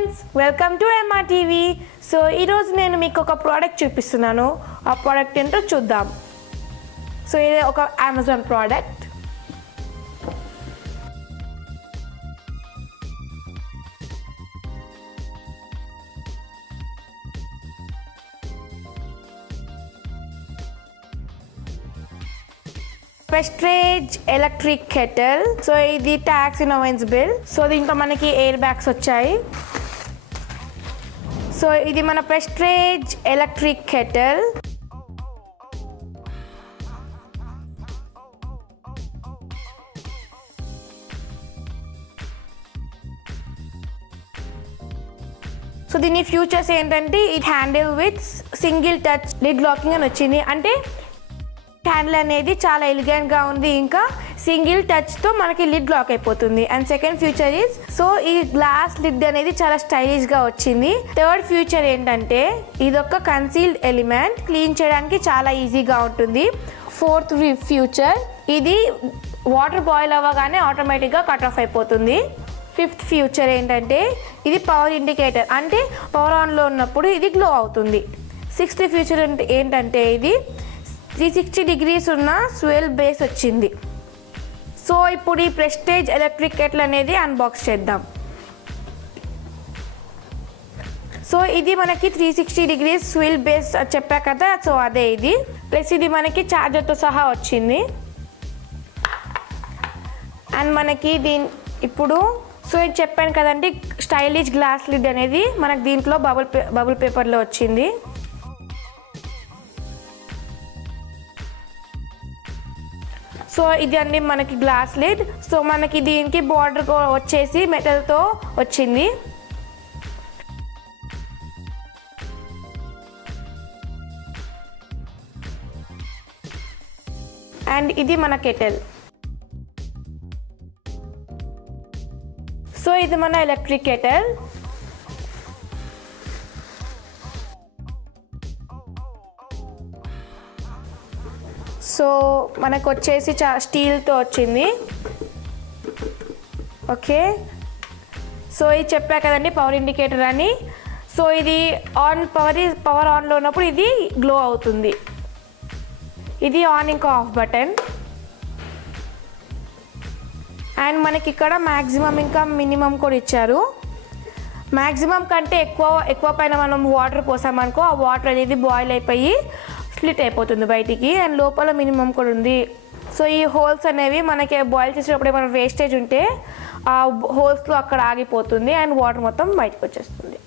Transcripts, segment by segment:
Friends, welcome to MRTV. So ఈరోజు నేను మీకు ఒక ప్రోడక్ట్ చూపిస్తున్నాను. ఆ ప్రోడక్ట్ ఏంటో చూద్దాం. సో ఇది ఒక Amazon product. Prestige electric kettle. So ఇది tax invoice bill. So దీంట్లో మనకి ఎయిర్ బ్యాగ్స్ వచ్చాయి. సో ఇది మన ప్రెస్టేజ్ ఎలక్ట్రిక్ కెటల్. సో దీని ఫ్యూచర్స్ ఏంటంటే it handle with single touch lid locking అని వచ్చింది. అంటే హ్యాండిల్ అనేది చాలా ఎలిగెంట్గా ఉంది, ఇంకా సింగిల్ టచ్తో మనకి లిడ్ లాక్ అయిపోతుంది. And second future is so ఈ గ్లాస్ లిడ్ అనేది చాలా స్టైలిష్గా వచ్చింది. థర్డ్ ఫ్యూచర్ ఏంటంటే ఇదొక కన్సీల్డ్ ఎలిమెంట్, క్లీన్ చేయడానికి చాలా ఈజీగా ఉంటుంది. ఫోర్త్ ఫ్యూచర్ ఇది వాటర్ బాయిల్ అవ్వగానే ఆటోమేటిక్గా కట్ ఆఫ్ అయిపోతుంది. ఫిఫ్త్ ఫ్యూచర్ ఏంటంటే ఇది పవర్ ఇండికేటర్, అంటే పవర్ ఆన్లో ఉన్నప్పుడు ఇది గ్లో అవుతుంది. సిక్స్త్ ఫ్యూచర్ ఏంటంటే ఇది 360 degrees ఉన్న స్వెల్ బేస్ వచ్చింది. సో ఇప్పుడు ఈ ప్రెస్టేజ్ ఎలక్ట్రిక్ కెటిల్ అనేది అన్బాక్స్ చేద్దాం. సో ఇది మనకి 360 degrees స్వెల్ బేస్ చెప్పా కదా, సో అదే ఇది. ప్లస్ ఇది మనకి ఛార్జర్తో సహా వచ్చింది. అండ్ మనకి ఇప్పుడు సో ఇది చెప్పాను కదండి, స్టైలిష్ గ్లాస్ లిడ్ అనేది మనకి దీంట్లో బబుల్ పేపర్లో వచ్చింది. సో ఇది అండి మనకి గ్లాస్ లిడ్. సో మనకి దీనికి బార్డర్ వచ్చేసి మెటల్తో వచ్చింది. అండ్ ఇది మన కెటిల్. సో ఇది మన ఎలక్ట్రిక్ కెటిల్. సో మనకు వచ్చేసి స్టీల్తో వచ్చింది. ఓకే, సో ఇది చెప్పా కదండి పవర్ ఇండికేటర్ అని. సో ఇది పవర్ ఆన్లో ఉన్నప్పుడు ఇది గ్లో అవుతుంది. ఇది ఆన్ ఇంకా ఆఫ్ బటన్. అండ్ మనకి ఇక్కడ మ్యాక్సిమం ఇంకా మినిమం కూడా ఇచ్చారు. మ్యాక్సిమం కంటే ఎక్కువ పైన మనం వాటర్ పోసామనుకో ఆ వాటర్ అనేది బాయిల్ అయిపోయి స్ప్లిట్ అయిపోతుంది బయటికి. అండ్ లోపల మినిమం కూడా ఉంది. సో ఈ హోల్స్ అనేవి మనకి బాయిల్ చేసేటప్పుడు ఏమైనా వేస్టేజ్ ఉంటే ఆ హోల్స్లో అక్కడ ఆగిపోతుంది అండ్ వాటర్ మొత్తం బయటకు వచ్చేస్తుంది.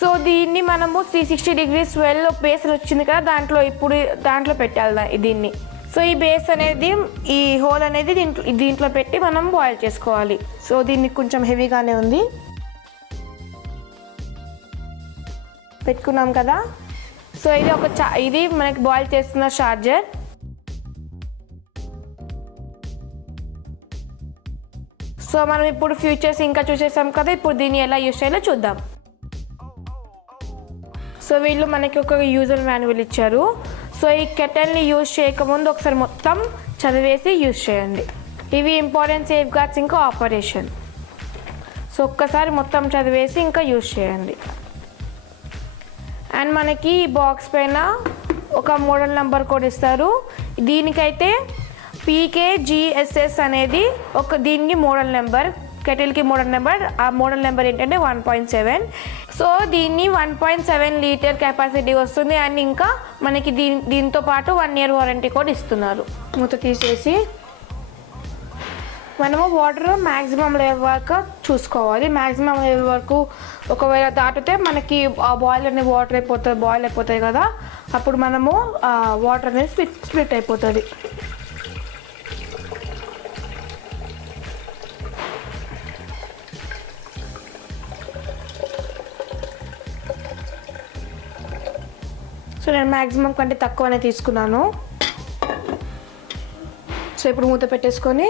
సో దీన్ని మనము 360 degrees స్వెల్ బేస్ వచ్చింది కదా, దాంట్లో పెట్టాలి దీన్ని. సో ఈ బేస్ అనేది ఈ హోల్ అనేది దీంట్లో పెట్టి మనం బాయిల్ చేసుకోవాలి. సో దీన్ని కొంచెం హెవీగానే ఉంది, పెట్టుకున్నాం కదా. సో ఇది ఇది మనకి బాయిల్ చేస్తున్న ఛార్జర్. సో మనం ఇప్పుడు ఫ్యూచర్స్ ఇంకా చూసేసాం కదా, ఇప్పుడు దీన్ని ఎలా యూజ్ చేయాలో చూద్దాం. సో వీళ్ళు మనకి ఒక యూజర్ మాన్యువల్ ఇచ్చారు. సో ఈ కెటల్ని యూజ్ చేయకముందు ఒకసారి మొత్తం చదివేసి యూజ్ చేయండి. ఇవి ఇంపార్టెంట్ సేఫ్ గార్డ్స్ ఇంకా ఆపరేషన్. సో ఒక్కసారి మొత్తం చదివేసి ఇంకా యూజ్ చేయండి. అండ్ మనకి ఈ బాక్స్ పైన ఒక మోడల్ నెంబర్ కూడా ఇస్తారు. దీనికైతే PKGSS అనేది దీనికి మోడల్ నెంబర్, కెటిల్కి మోడల్ నెంబర్. ఆ మోడల్ నెంబర్ ఏంటంటే 1.7. సో దీన్ని 1.7 లీటర్ కెపాసిటీ వస్తుంది. అండ్ ఇంకా మనకి దీంతో పాటు 1 year వారంటీ కూడా ఇస్తున్నారు. మూత తీసేసి మనము వాటర్ మ్యాక్సిమం లెవెల్ వరకు చూసుకోవాలి. మ్యాక్సిమం లెవెల్ వరకు ఒకవేళ దాటితే మనకి ఆ బాయిల్ అనేది బాయిల్ అయిపోతాయి కదా, అప్పుడు మనము వాటర్ అనేది స్ప్లిట్ అయిపోతుంది. సో నేను మ్యాక్సిమం కంటే తక్కువనే తీసుకున్నాను. సో ఇప్పుడు మూత పెట్టేసుకొని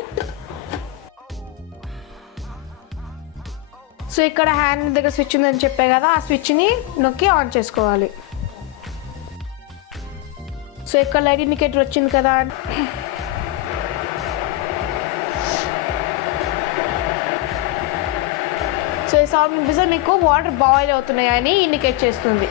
సో ఇక్కడ హ్యాండ్ దగ్గర స్విచ్ ఉందని చెప్పే కదా, ఆ స్విచ్ని నొక్కి ఆన్ చేసుకోవాలి. సో ఇక్కడ లైట్ ఇండికేటర్ వచ్చింది కదా, సో సౌండ్ వినిపిస్తే మీకు వాటర్ బాయిల్ అవుతున్నాయని ఇండికేట్ చేస్తుంది.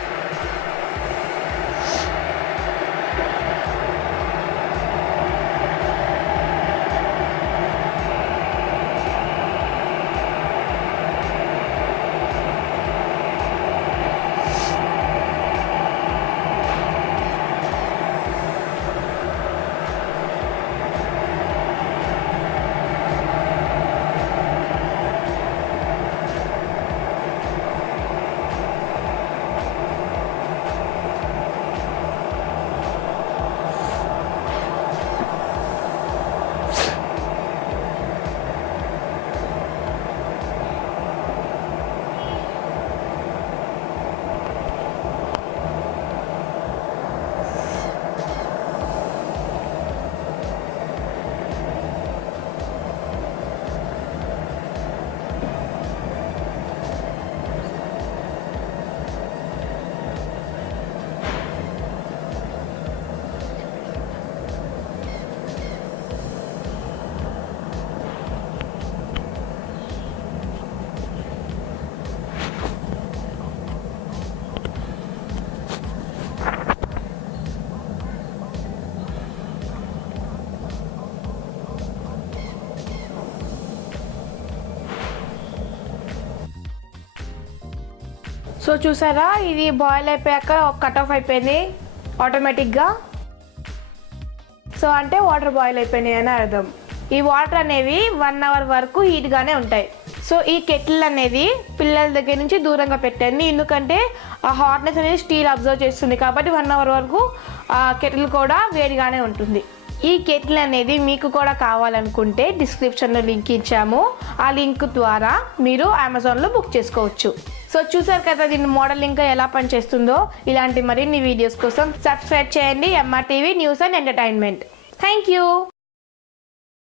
సో చూసారా, ఇది బాయిల్ అయిపోయాక కట్ ఆఫ్ అయిపోయింది ఆటోమేటిక్గా. సో అంటే వాటర్ బాయిల్ అయిపోయినాయి అని అర్థం. ఈ వాటర్ అనేవి 1 అవర్ వరకు హీట్గానే ఉంటాయి. సో ఈ కెటిల్ అనేది పిల్లల దగ్గర నుంచి దూరంగా పెట్టండి, ఎందుకంటే ఆ హాట్నెస్ అనేది స్టీల్ అబ్జర్వ్ చేస్తుంది కాబట్టి 1 అవర్ వరకు ఆ కెటిల్ కూడా వేడిగానే ఉంటుంది. ఈ కెటిల్ అనేది మీకు కూడా కావాలనుకుంటే డిస్క్రిప్షన్లో లింక్ ఇచ్చాము, ఆ లింక్ ద్వారా మీరు అమెజాన్లో బుక్ చేసుకోవచ్చు. సో చూసారు కదా దీని మోడల్ ఇంకా ఎలా పనిచేస్తుందో. ఇలాంటి మరిన్ని వీడియోస్ కోసం సబ్స్క్రైబ్ చేయండి MRTV news and entertainment. Thank you.